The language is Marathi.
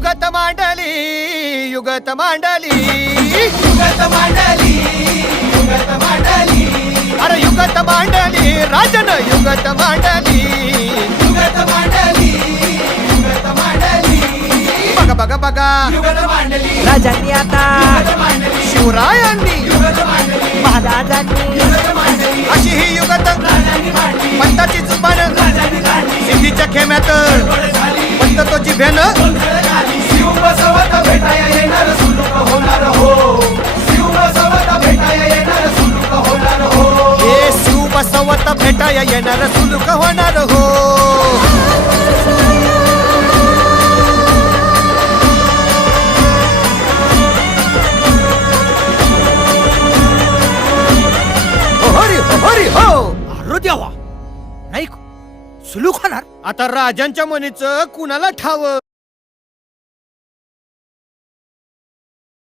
युगत मांडली युगत मांडली युगत मांडली युगत मांडली अरे युगत मांडली राजन युगत मांडली युगत मांडली युगत मांडली बघा बघा बघा युगत मांडली राजांनी आता युगत मांडली शिवरायांनी युगत मांडली महाराजांनी युगत मांडली अशी ही युगत राजांनी मांडली पंताची जुबान राजांनी काढली सिद्धीच्या खेम्यात गडबड झाली पंत तो जिभेनं गोंधळ झाली शिव बसवत भेटाया येणार सुलूक होणार हो शिव बसवत भेटाया येणार सुलूक होणार हो हे शिव बसवत भेटाया येणार सुलूक होणार हो हरी हो हरी हो अरे देवा नाही सुलूक होणार आता राजांच्या मनीचं कुणाला ठाव